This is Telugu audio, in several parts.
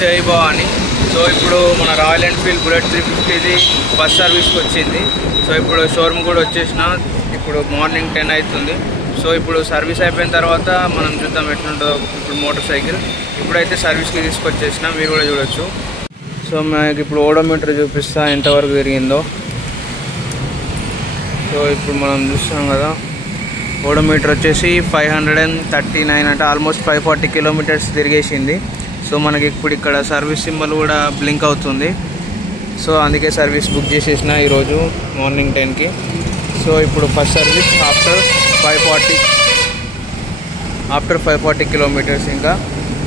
జై భవాని. సో ఇప్పుడు మన రాయల్ ఎన్ఫీల్డ్ బుల్లెట్ 350ది ఫస్ట్ సర్వీస్కి వచ్చింది. సో ఇప్పుడు షోరూమ్ కూడా వచ్చేసిన. ఇప్పుడు మార్నింగ్ 10 అవుతుంది. సో ఇప్పుడు సర్వీస్ అయిపోయిన తర్వాత మనం చూద్దాం ఎట్లుంటుందో ఇప్పుడు మోటార్ సైకిల్. ఇప్పుడైతే సర్వీస్కి తీసుకొచ్చేసిన, మీరు కూడా చూడొచ్చు. సో మనకి ఇప్పుడు ఓడోమీటర్ చూపిస్తా ఎంతవరకు తిరిగిందో. సో ఇప్పుడు మనం చూస్తాం కదా, ఓడోమీటర్ వచ్చేసి 539 అంటే ఆల్మోస్ట్ 540 కిలోమీటర్స్ తిరిగేసింది. సో మనకి ఇప్పుడు ఇక్కడ సర్వీస్ సింబల్ కూడా బ్లింక్ అవుతుంది. సో అందుకే సర్వీస్ బుక్ చేసేసిన ఈరోజు మార్నింగ్ 10కి. సో ఇప్పుడు ఫస్ట్ సర్వీస్ ఆఫ్టర్ 540 కిలోమీటర్స్. ఇంకా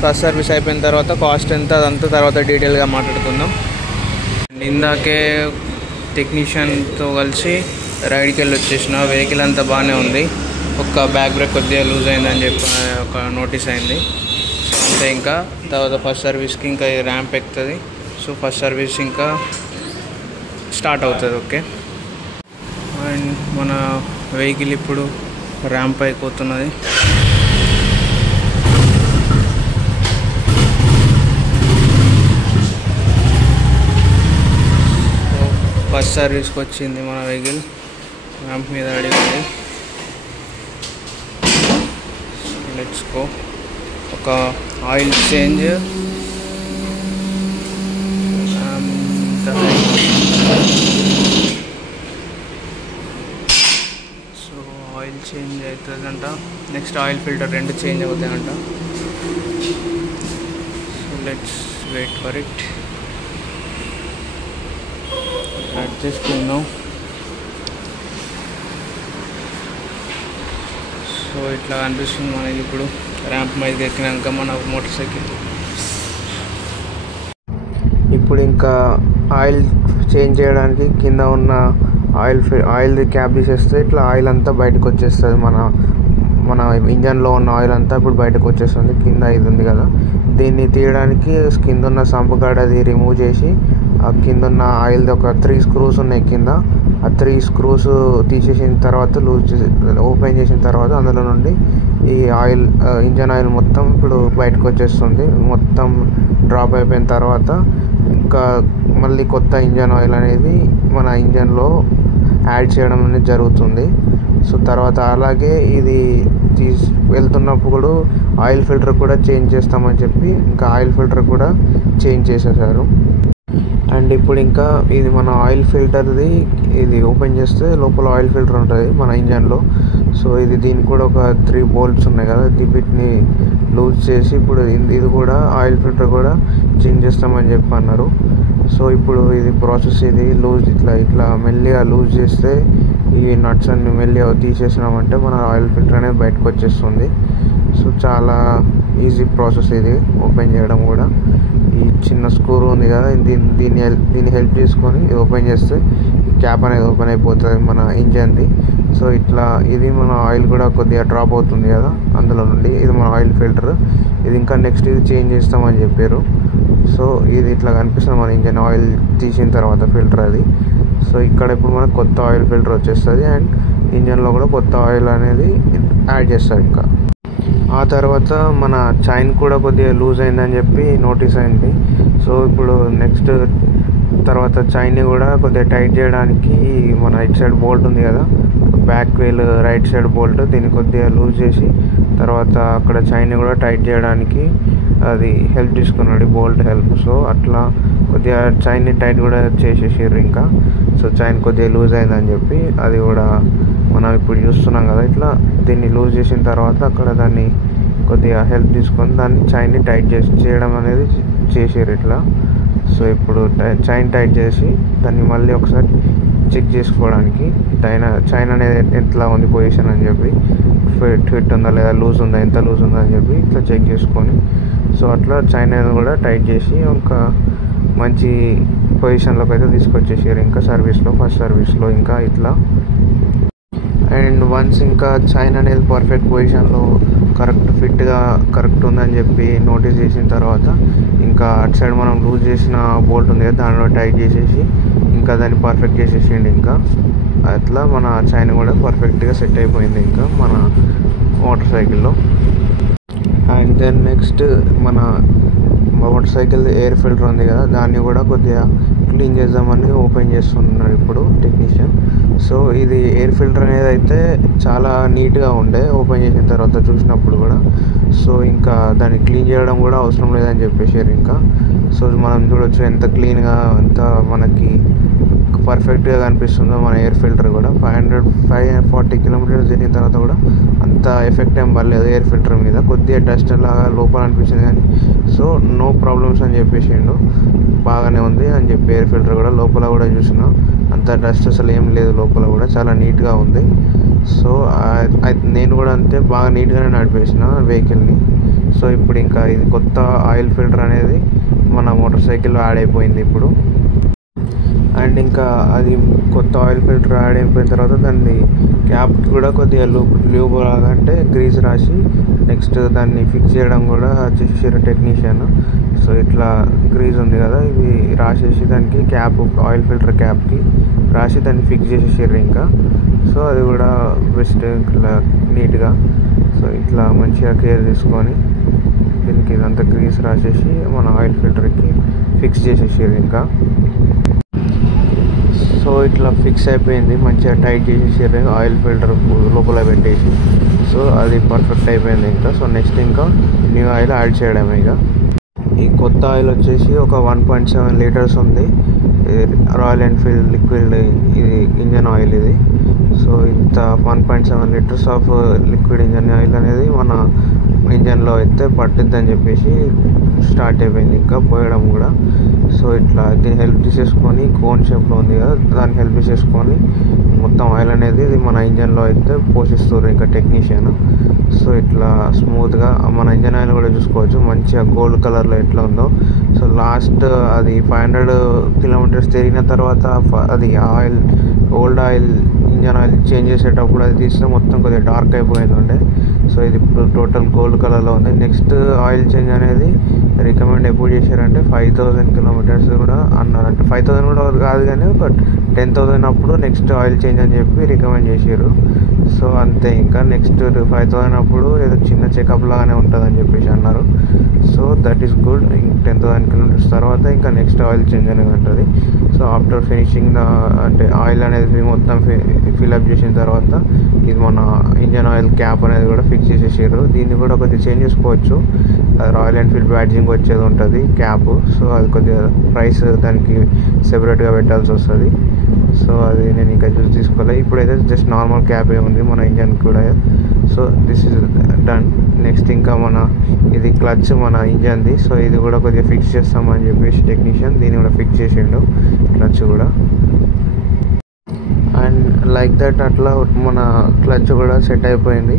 ఫస్ట్ సర్వీస్ అయిపోయిన తర్వాత కాస్ట్ ఎంత అదంతా తర్వాత డీటెయిల్గా మాట్లాడుకుందాం. ఇందాకే టెక్నీషియన్తో కలిసి రైడ్కి వెళ్ళి వచ్చేసిన. వెహికల్ అంతా బాగానే ఉంది. ఒక బ్యాక్ బ్రేక్ కొద్దిగా లూజ్ అయిందని చెప్పి ఒక నోటీస్ అయింది. సో అంతే. ఇంకా తర్వాత ఫస్ట్ సర్వీస్కి ఇంకా ర్యాంప్ ఎక్కుతుంది. సో ఫస్ట్ సర్వీస్ ఇంకా స్టార్ట్ అవుతుంది. ఓకే. అండ్ మన వెహికల్ ఇప్పుడు ర్యాంప్ అయిపోతున్నది. ఫస్ట్ సర్వీస్కి వచ్చింది మన వెహికల్. ర్యాంప్ మీద రెడీ ఉంది. Let's go. ఒక oil change, so oil change అవుతుందంట. నెక్స్ట్ ఆయిల్ ఫిల్టర్ 2 చేంజ్ అవుతాయంట. So let's wait for it. Adjust చేద్దాం. సో ఇట్లా అనిపిస్తుంది మనకి ఇప్పుడు ర్యాంప్ మీదకి ఎక్కినాక మన మోటార్ సైకిల్. ఇప్పుడు ఇంకా ఆయిల్ చేంజ్ చేయడానికి కింద ఉన్న ఆయిల్ది క్యాప్ తీసేస్తే ఇట్లా ఆయిల్ అంతా బయటకు వచ్చేస్తుంది. మన ఇంజన్లో ఉన్న ఆయిల్ అంతా ఇప్పుడు బయటకు వచ్చేస్తుంది. కింద ఇది ఉంది కదా, దీన్ని తీయడానికి కింద ఉన్న సంపు కాడ అది రిమూవ్ చేసి ఆ కింద ఉన్న ఆయిల్ది ఒక 3 స్క్రూస్ ఉన్నాయి కింద. ఆ 3 స్క్రూస్ తీసేసిన తర్వాత ఓపెన్ చేసిన తర్వాత అందులో నుండి ఈ ఆయిల్ ఇంజన్ ఆయిల్ మొత్తం ఇప్పుడు బయటకు వచ్చేస్తుంది. మొత్తం డ్రాప్ అయిపోయిన తర్వాత ఇంకా మళ్ళీ కొత్త ఇంజన్ ఆయిల్ అనేది మన ఇంజన్లో యాడ్ చేయడం అనేది జరుగుతుంది. సో తర్వాత అలాగే ఇది వెళ్తున్నప్పుడు ఆయిల్ ఫిల్టర్ కూడా చేంజ్ చేస్తామని చెప్పి ఇంకా ఆయిల్ ఫిల్టర్ కూడా చేంజ్ చేసేసారు. అండ్ ఇప్పుడు ఇంకా ఇది మన ఆయిల్ ఫిల్టర్ది, ఇది ఓపెన్ చేస్తే లోపల ఆయిల్ ఫిల్టర్ ఉంటుంది మన ఇంజన్లో. సో దీనికి కూడా ఒక 3 బోల్ట్స్ ఉన్నాయి కదా, వీటిని లూజ్ చేసి ఇప్పుడు ఇది కూడా ఆయిల్ ఫిల్టర్ కూడా చేంజ్ చేస్తామని చెప్పి అన్నారు. సో ఇప్పుడు ఇది ప్రాసెస్, ఇది లూజ్ ఇట్లా మెల్లిగా లూజ్ చేస్తే ఈ నట్స్ అన్ని మెల్లిగా తీసేసినామంటే మన ఆయిల్ ఫిల్టర్ అనేది బయటకు వచ్చేస్తుంది. సో చాలా ఈజీ ప్రాసెస్ ఇది ఓపెన్ చేయడం కూడా. ఈ చిన్న స్క్రూ ఉంది కదా, దీన్ని హెల్ప్ చేసుకొని ఇది ఓపెన్ చేస్తే క్యాప్ అనేది ఓపెన్ అయిపోతుంది మన ఇంజన్ది. సో ఇట్లా ఇది మన ఆయిల్ కూడా కొద్దిగా డ్రాప్ అవుతుంది కదా అందులో నుండి. ఇది మన ఆయిల్ ఫిల్టర్. ఇది ఇంకా నెక్స్ట్ ఇది చేంజ్ చేస్తామని చెప్పారు. సో ఇది ఇట్లా కనిపిస్తుంది మన ఇంజన్ ఆయిల్ తీసిన తర్వాత ఫిల్టర్ అది. సో ఇక్కడ ఇప్పుడు మనకు కొత్త ఆయిల్ ఫిల్టర్ వచ్చేస్తుంది. అండ్ ఇంజన్లో కూడా కొత్త ఆయిల్ అనేది యాడ్ చేస్తారు. ఇంకా ఆ తర్వాత మన చైన్ కూడా కొద్దిగా లూజ్ అయిందని చెప్పి నోటీస్ అయింది. సో ఇప్పుడు నెక్స్ట్ తర్వాత చైన్ని కూడా కొద్దిగా టైట్ చేయడానికి మన రైట్ సైడ్ బోల్ట్ ఉంది కదా, back wheel right side bolt, దీన్ని కొద్దిగా లూజ్ చేసి తర్వాత అక్కడ చైన్ని కూడా టైట్ చేయడానికి అది హెల్ప్ తీసుకున్నాడు, బోల్ట్ హెల్ప్. సో అట్లా కొద్దిగా చైన్ని టైట్ కూడా చేసేసారు ఇంకా. సో చైన్ కొద్దిగా లూజ్ అయిందని చెప్పి అది కూడా మనం ఇప్పుడు చూస్తున్నాం కదా. ఇట్లా దీన్ని లూజ్ చేసిన తర్వాత అక్కడ దాన్ని కొద్దిగా హెల్ప్ తీసుకొని దాన్ని చైన్ని టైట్ చేయడం అనేది చేసారు ఇట్లా. సో ఇప్పుడు చైన్ టైట్ చేసి దాన్ని మళ్ళీ ఒకసారి చెక్ చేసుకోవడానికి చైన్ అనేది ఎట్లా ఉంది పొజిషన్ అని చెప్పి, ఫిట్ ఉందా లేదా, లూజ్ ఉందా, ఎంత లూజ్ ఉందా అని చెప్పి ఇట్లా చెక్ చేసుకొని సో అట్లా చైన్ అనేది కూడా టైట్ చేసి ఒక మంచి పొజిషన్లోకి అయితే తీసుకొచ్చేసారు ఇంకా ఫస్ట్ సర్వీస్లో ఇంకా ఇట్లా. అండ్ వన్స్ ఇంకా చైన్ అనేది పర్ఫెక్ట్ పొజిషన్లో కరెక్ట్ ఉందని చెప్పి నోటీస్ చేసిన తర్వాత ఇంకా అటు సైడ్ మనం లూజ్ చేసిన బోల్ట్ ఉంది కదా దానిలో టైట్ చేసేసి ఇంకా దాన్ని పర్ఫెక్ట్ చేసేసిండి. ఇంకా అట్లా మన చైన్ కూడా పర్ఫెక్ట్గా సెట్ అయిపోయింది ఇంకా మన మోటార్ సైకిల్లో. అండ్ దెన్ నెక్స్ట్ మన మోటార్ సైకిల్ ఎయిర్ ఫిల్టర్ ఉంది కదా, దాన్ని కూడా కొద్దిగా క్లీన్ చేద్దామని ఓపెన్ చేస్తున్నాడు ఇప్పుడు టెక్నీషియన్. సో ఇది ఎయిర్ ఫిల్టర్ అనేది అయితే చాలా నీట్గా ఉండే ఓపెన్ చేసిన తర్వాత చూసినప్పుడు కూడా. సో ఇంకా దాన్ని క్లీన్ చేయడం కూడా అవసరం లేదని చెప్పేసారు ఇంకా. సో మనం చూడొచ్చు ఎంత క్లీన్గా, ఎంత మనకి పర్ఫెక్ట్గా కనిపిస్తుందో మన ఎయిర్ ఫిల్టర్ కూడా. 540 కిలోమీటర్స్ తిరిగిన తర్వాత కూడా అంత ఎఫెక్ట్ ఏం పడలేదు ఎయిర్ ఫిల్టర్ మీద. కొద్దిగా డస్ట్ లాగా లోపల అనిపించింది కానీ సో నో ప్రాబ్లమ్స్ అని చెప్పేసిండు, బాగానే ఉంది అని చెప్పి. ఎయిర్ ఫిల్టర్ కూడా లోపల కూడా చూసినా అంత డస్ట్ అసలు ఏం లేదు, లోపల కూడా చాలా నీట్గా ఉంది. సో నేను కూడా అంతే బాగా నీట్గానే నడిపేసిన వెహికల్ని. సో ఇప్పుడు ఇంకా ఇది కొత్త ఆయిల్ ఫిల్టర్ అనేది మన మోటార్ సైకిల్లో యాడ్ అయిపోయింది ఇప్పుడు. అండ్ ఇంకా అది కొత్త ఆయిల్ ఫిల్టర్ యాడ్ అయిపోయిన తర్వాత దాన్ని క్యాప్కి కూడా కొద్దిగా లూబ్ లాగా అంటే గ్రీజ్ రాసి నెక్స్ట్ దాన్ని ఫిక్స్ చేయడం కూడా చేసేసారు టెక్నీషియన్. సో ఇట్లా గ్రీజ్ ఉంది కదా, ఇవి రాసేసి దానికి క్యాప్, ఆయిల్ ఫిల్టర్ క్యాప్కి రాసి దాన్ని ఫిక్స్ చేసేసారు ఇంకా. సో అది కూడా బెస్ట్ ఇట్లా నీట్గా. సో ఇట్లా మంచిగా కేర్ తీసుకొని దీనికి ఇదంతా గ్రీజ్ రాసేసి మన ఆయిల్ ఫిల్టర్కి ఫిక్స్ చేసేసారు ఇంకా. సో ఇట్లా ఫిక్స్ అయిపోయింది, మంచిగా టైట్ చేసేసారు ఆయిల్ ఫిల్టర్ లోపల పెట్టేసి. సో అది పర్ఫెక్ట్ అయిపోయింది ఇంకా. సో నెక్స్ట్ ఇంకా న్యూ ఆయిల్ యాడ్ చేయడమే ఇక. ఈ కొత్త ఆయిల్ వచ్చేసి ఒక 1.7 లీటర్స్ ఉంది. రాయల్ ఎన్ఫీల్డ్ లిక్విడ్ ఇది ఇంజన్ ఆయిల్ ఇది. సో ఇంత 1.7 litres of liquid engine oil అనేది మన ఇంజన్లో అయితే పట్టిద్దని చెప్పేసి స్టార్ట్ అయిపోయింది ఇంకా పోయడం కూడా. సో ఇట్లా దీన్ని హెల్ప్ తీసేసుకొని కోన్ షేప్లో ఉంది కదా, దాన్ని హెల్ప్ తీసేసుకొని మొత్తం ఆయిల్ అనేది ఇది మన ఇంజన్లో అయితే పోషిస్తారు ఇంకా టెక్నీషియన్. సో ఇట్లా స్మూత్గా మన ఇంజన్ ఆయిల్ కూడా చూసుకోవచ్చు మంచిగా గోల్డ్ కలర్లో ఎట్లా ఉందో. సో లాస్ట్ అది 500 కిలోమీటర్స్ తిరిగిన తర్వాత అది oil, old oil engine oil change చేసేటప్పుడు అది తీస్తే మొత్తం కొద్దిగా డార్క్ అయిపోయింది ఉండే. సో ఇది టోటల్ గోల్డ్ కలర్లో ఉంది. నెక్స్ట్ ఆయిల్ చేంజ్ అనేది రికమెండ్ ఎప్పుడు చేశారంటే 5000 కిలోమీటర్స్ కూడా అన్నారు. అంటే 5000 కూడా కాదు కానీ ఒక 10,000 అప్పుడు నెక్స్ట్ ఆయిల్ చేంజ్ అని చెప్పి రికమెండ్ చేశారు. సో అంతే ఇంకా నెక్స్ట్ 5000 అప్పుడు ఏదో చిన్న చెకప్ లాగానే ఉంటుందని చెప్పేసి అన్నారు. So that is good. 10,000 kilometres తర్వాత ఇంకా నెక్స్ట్ ఆయిల్ చేంజ్ అనేది ఉంటుంది. సో ఆఫ్టర్ ఫినిషింగ్ అంటే ఆయిల్ అనేది మొత్తం ఫిల్అప్ చేసిన తర్వాత ఇది మన ఇంజన్ ఆయిల్ క్యాప్ అనేది కూడా ఫిక్స్ చేసేసారు. దీన్ని కూడా కొద్దిగా చేంజ్ చేసుకోవచ్చు, అది రాయల్ ఎన్ఫీల్డ్ బ్యాడ్జింగ్ వచ్చేది ఉంటుంది క్యాప్. సో అది కొద్దిగా ప్రైస్ దానికి సెపరేట్గా పెట్టాల్సి వస్తుంది. సో అది నేను ఇంకా చూసి తీసుకోలేదు. ఇప్పుడైతే జస్ట్ నార్మల్ క్యాపే ఉంది మన ఇంజన్ కూడా. So this is done. Next ఇంకా మన ఇది క్లచ్ మన ఇంజన్ది. సో ఇది కూడా కొద్దిగా ఫిక్స్ చేస్తామని చెప్పేసి టెక్నీషియన్ దీన్ని కూడా ఫిక్స్ చేసిండు క్లచ్ కూడా. అండ్ లైక్ దట్ అట్లా మన క్లచ్ కూడా సెట్ అయిపోయింది.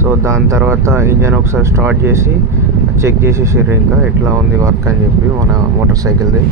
సో దాని తర్వాత ఇంజన్ ఒకసారి స్టార్ట్ చేసి చెక్ చేసేసారు ఇంకా ఎట్లా ఉంది వర్క్ అని చెప్పి మన మోటార్ సైకిల్ది.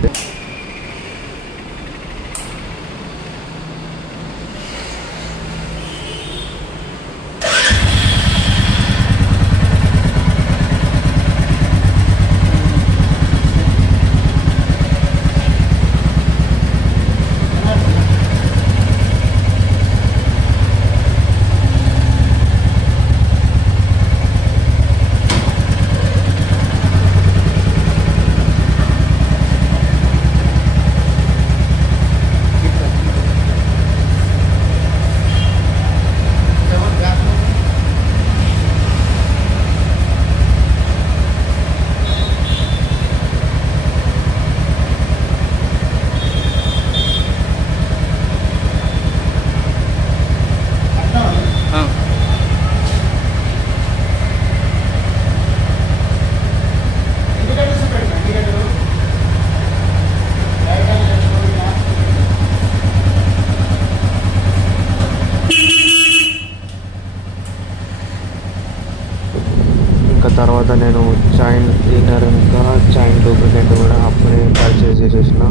ఇంకా తర్వాత నేను చైన్ క్లీనర్ ఇంకా చైన్ డూప్లికేట్ కూడా అప్పుడే పర్చేస్ చేసేసిన.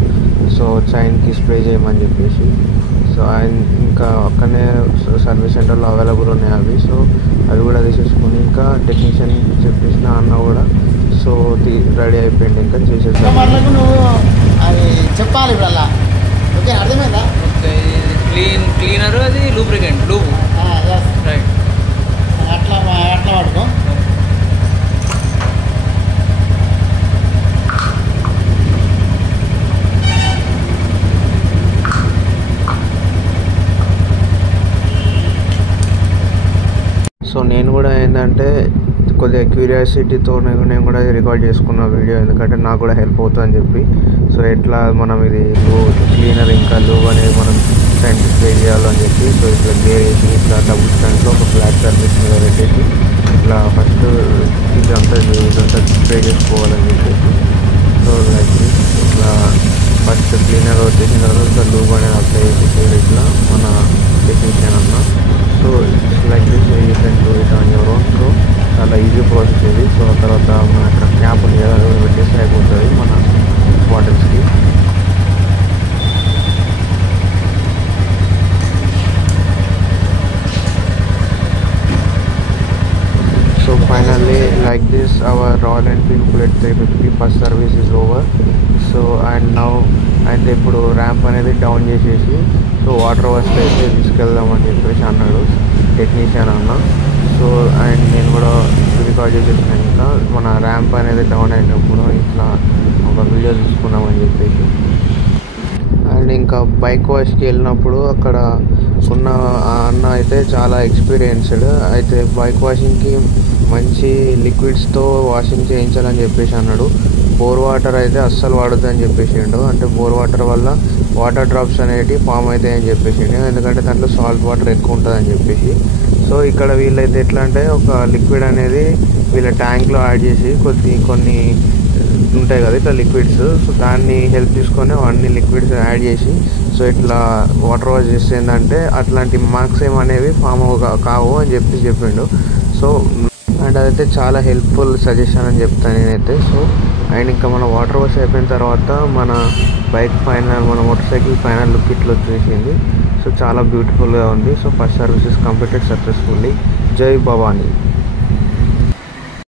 సో చైన్కి స్ప్రే చేయమని చెప్పేసి. సో ఇంకా అక్కడనే సర్వీస్ సెంటర్లో అవైలబుల్ ఉన్నాయి అవి. సో అవి కూడా తీసేసుకుని ఇంకా టెక్నీషియన్ చెప్పేసిన అన్న కూడా సో రెడీ అయిపోయింది ఇంకా చేసేసాను. అది చెప్పాలి ఇప్పుడు అలా. ఓకే అర్థమైందా? ఓకే క్లీనర్ అది లూబ్రికెంట్ లూబ్ రైట్. అట్లా పట్టుకో. ఏంటంటే కొద్దిగా క్యూరియాసిటీతో నేను కూడా రికార్డ్ చేసుకున్న వీడియో, ఎందుకంటే నాకు కూడా హెల్ప్ అవుతుందని చెప్పి. సో ఎట్లా మనం ఇది క్లీనర్ ఇంకా లూబ్ అనేది మనం స్టంట్ స్ప్రే చేయాలని చెప్పి, సో ఇట్లా గేర్ వేసి ఇట్లా డబుల్ స్టంట్లో ఒక ఫ్లాట్ సర్ఫేస్ మీద పెట్టేసి ఇట్లా ఫస్ట్ ఇదంతా స్ప్రే చేసుకోవాలని చెప్పేసి. సో లైక్ ఇట్లా ఫస్ట్ క్లీనర్ వచ్చేసిన తర్వాత లూబ్ అనేది అప్లై చేసి ఇట్లా మన టెక్నీషియన్ అన్న. So like this you can do it on your own. So చాలా ఈజీ ప్రాసెస్ ఇది. సో ఆ తర్వాత మన అక్కడ క్యాప్ ఉంది కదా, అది పెట్టేసి అయిపోతుంది మన బాటిల్స్కి. So finally, like this, our Royal Enfield Bullet 350 first service is over. So and ఇప్పుడు ర్యాంప్ అనేది డౌన్ చేసేసి, సో వాటర్ వస్తే అయితే తీసుకెళ్దామని చెప్పేసి అన్నాడు టెక్నీషియన్ అన్న. సో అండ్ నేను కూడా రికార్డ్ చేసేసిన ఇంకా మన ర్యాంప్ అనేది డౌన్ అయినప్పుడు ఇట్లా ఒక వీడియో తీసుకున్నామని చెప్పేసి. అండ్ ఇంకా బైక్ వాష్కి వెళ్ళినప్పుడు అక్కడ ఉన్న అన్న అయితే చాలా ఎక్స్పీరియన్స్డ్ అయితే బైక్ వాషింగ్కి మంచి లిక్విడ్స్తో వాషింగ్ చేయించాలని చెప్పేసి అన్నాడు. బోర్ వాటర్ అయితే అస్సలు వాడొద్దని చెప్పేసిండు. అంటే బోర్ వాటర్ వల్ల వాటర్ డ్రాప్స్ అనేవి ఫామ్ అవుతాయని చెప్పేసిండు, ఎందుకంటే దాంట్లో సాల్ట్ వాటర్ ఎక్కువ ఉంటుందని చెప్పేసి. సో ఇక్కడ వీళ్ళైతే ఎట్లా అంటే ఒక లిక్విడ్ అనేది వీళ్ళ ట్యాంక్లో యాడ్ చేసి కొన్ని ఉంటాయి కదా ఇట్లా లిక్విడ్స్, సో దాన్ని హెల్ప్ తీసుకొని అన్ని లిక్విడ్స్ యాడ్ చేసి సో ఇట్లా వాటర్ వాష్ చేస్తే ఏంటంటే అట్లాంటి మార్క్స్ ఏమనేవి ఫామ్ కావు అని చెప్పిండు. సో అండ్ అదైతే చాలా హెల్ప్ఫుల్ సజెషన్ అని చెప్తాను నేనైతే. సో అండ్ ఇంకా మన వాటర్ వాష్ అయిపోయిన తర్వాత మన బైక్ పైన మన మోటార్ సైకిల్ పైన లుక్ ఇట్లా వచ్చేసింది. సో చాలా బ్యూటిఫుల్గా ఉంది. So first services completed successfully. జై భవానీ.